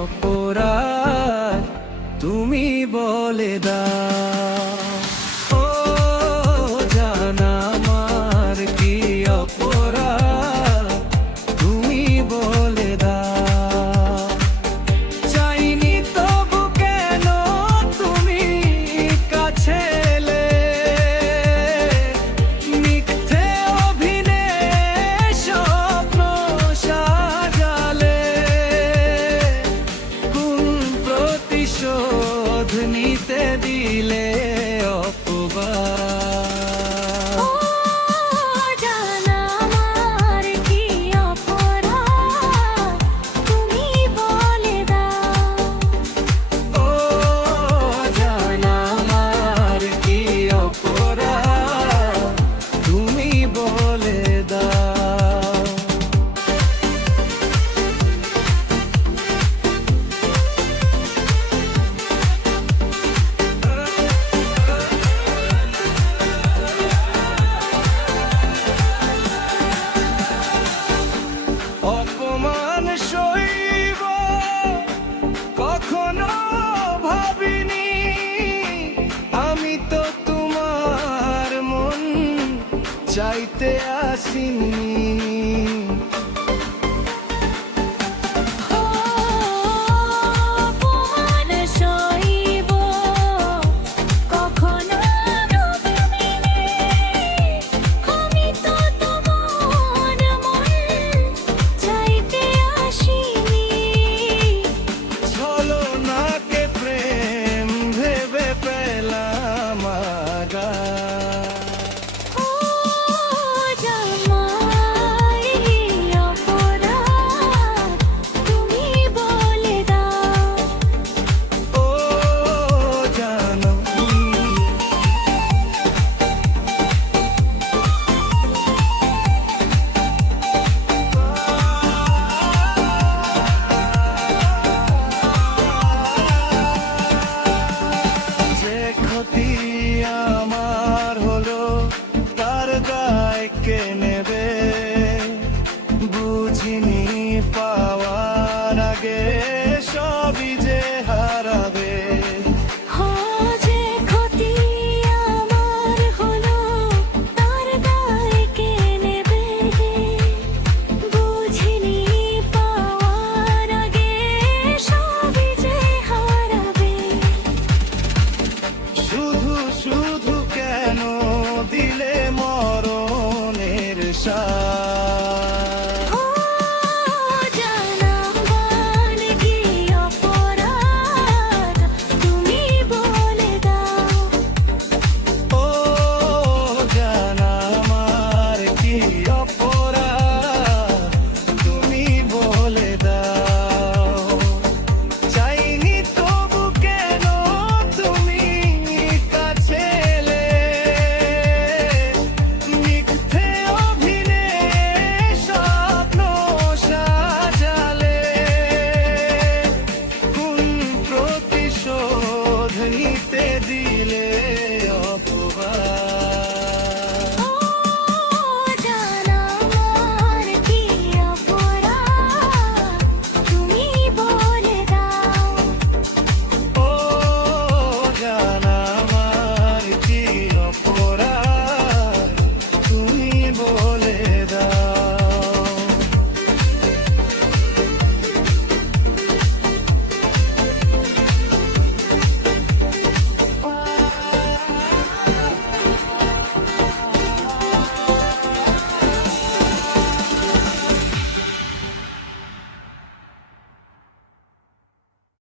অপরাধ তুমি বলে দাও। ও জান আমার কি অপরাধ তুমি বলে দাও। চাইনি তবু কেন তুমি কাছে এলে, মিথ্যে অভিনয়ে স্বপ্ন সাজালে। কোন প্রতিশোধ নিতে দিলে অপবাদ। ও জান আমার কি অপরাধ তুমি বলে দাও। ও জান আমার কি অপরাধ তুমি বলে দাও। অপমান সইব কখনো ভাবিনি, আমি তো তোমার মন চাইতে আসিনি।